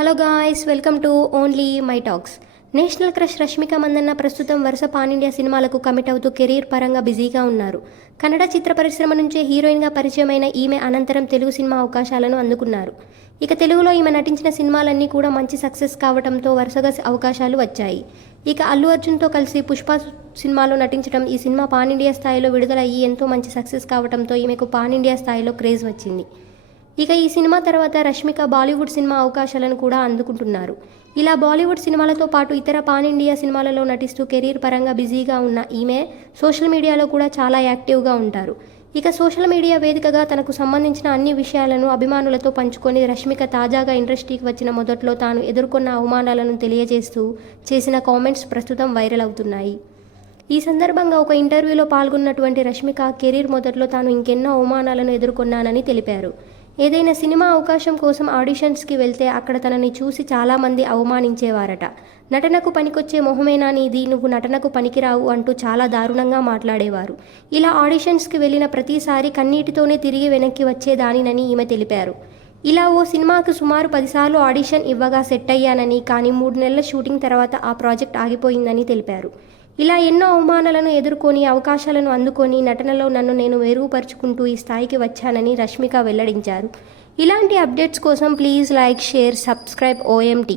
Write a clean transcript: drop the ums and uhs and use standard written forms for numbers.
Hello guys, welcome to only my talks. National crush Rashmika Mandanna ప్రస్తుతం వరుస pan India సినిమాలకు commit అవుతూ కెరీర్ పరంగా బిజీగా ఉన్నారు. కన్నడ చిత్ర పరిశ్రమ నుంచే హీరోయిన్గా పరిచయమైన ఈమె అనంతరం తెలుగు సినిమా అవకాశాలను అందుకున్నారు. ఇక తెలుగులో ఈమె నటించిన సినిమాలన్నీ కూడా మంచి సక్సెస్ కావడంతో వరుసగా అవకాశాలు వచ్చాయి. ఇక అల్లు అర్జున్తో కలిసి పుష్ప సినిమాలో నటించడం, ఈ సినిమా పాన్ ఇండియా స్థాయిలో విడుదల అయ్యి ఎంతో మంచి సక్సెస్ కావడంతో ఈమెకు పాన్ ఇండియా స్థాయిలో క్రేజ్ వచ్చింది. ఇక ఈ సినిమా తర్వాత రష్మిక బాలీవుడ్ సినిమా అవకాశాలను కూడా అందుకుంటున్నారు. ఇలా బాలీవుడ్ సినిమాలతో పాటు ఇతర పాన్ ఇండియా సినిమాలలో నటిస్తూ కెరీర్ పరంగా బిజీగా ఉన్న ఈమె సోషల్ మీడియాలో కూడా చాలా యాక్టివ్గా ఉంటారు. ఇక సోషల్ మీడియా వేదికగా తనకు సంబంధించిన అన్ని విషయాలను అభిమానులతో పంచుకొని రష్మిక తాజాగా ఇండస్ట్రీకి వచ్చిన మొదట్లో తాను ఎదుర్కొన్న అవమానాలను తెలియజేస్తూ చేసిన కామెంట్స్ ప్రస్తుతం వైరల్ అవుతున్నాయి. ఈ సందర్భంగా ఒక ఇంటర్వ్యూలో పాల్గొన్నటువంటి రష్మిక కెరీర్ మొదట్లో తాను ఇంకెన్నో అవమానాలను ఎదుర్కొన్నానని తెలిపారు. ఏదైనా సినిమా అవకాశం కోసం ఆడిషన్స్కి వెళ్తే అక్కడ తనని చూసి చాలామంది అవమానించేవారట. నటనకు పనికొచ్చే మొహమేనా నీది, నువ్వు నటనకు పనికిరావు అంటూ చాలా దారుణంగా మాట్లాడేవారు. ఇలా ఆడిషన్స్కి వెళ్ళిన ప్రతిసారి కన్నీటితోనే తిరిగి వెనక్కి వచ్చేదానినని ఈమె తెలిపారు. ఇలా ఓ సినిమాకు సుమారు 10 సార్లు ఆడిషన్ ఇవ్వగా సెట్ అయ్యానని, కానీ 3 నెలల షూటింగ్ తర్వాత ఆ ప్రాజెక్ట్ ఆగిపోయిందని తెలిపారు. ఇలా ఎన్నో అవమానాలను ఎదుర్కొని అవకాశాలను అందుకొని నటనలో నన్ను నేను మెరుగుపరుచుకుంటూ ఈ స్థాయికి వచ్చానని రష్మిక వెల్లడించారు. ఇలాంటి అప్డేట్స్ కోసం please like, share, subscribe OMT.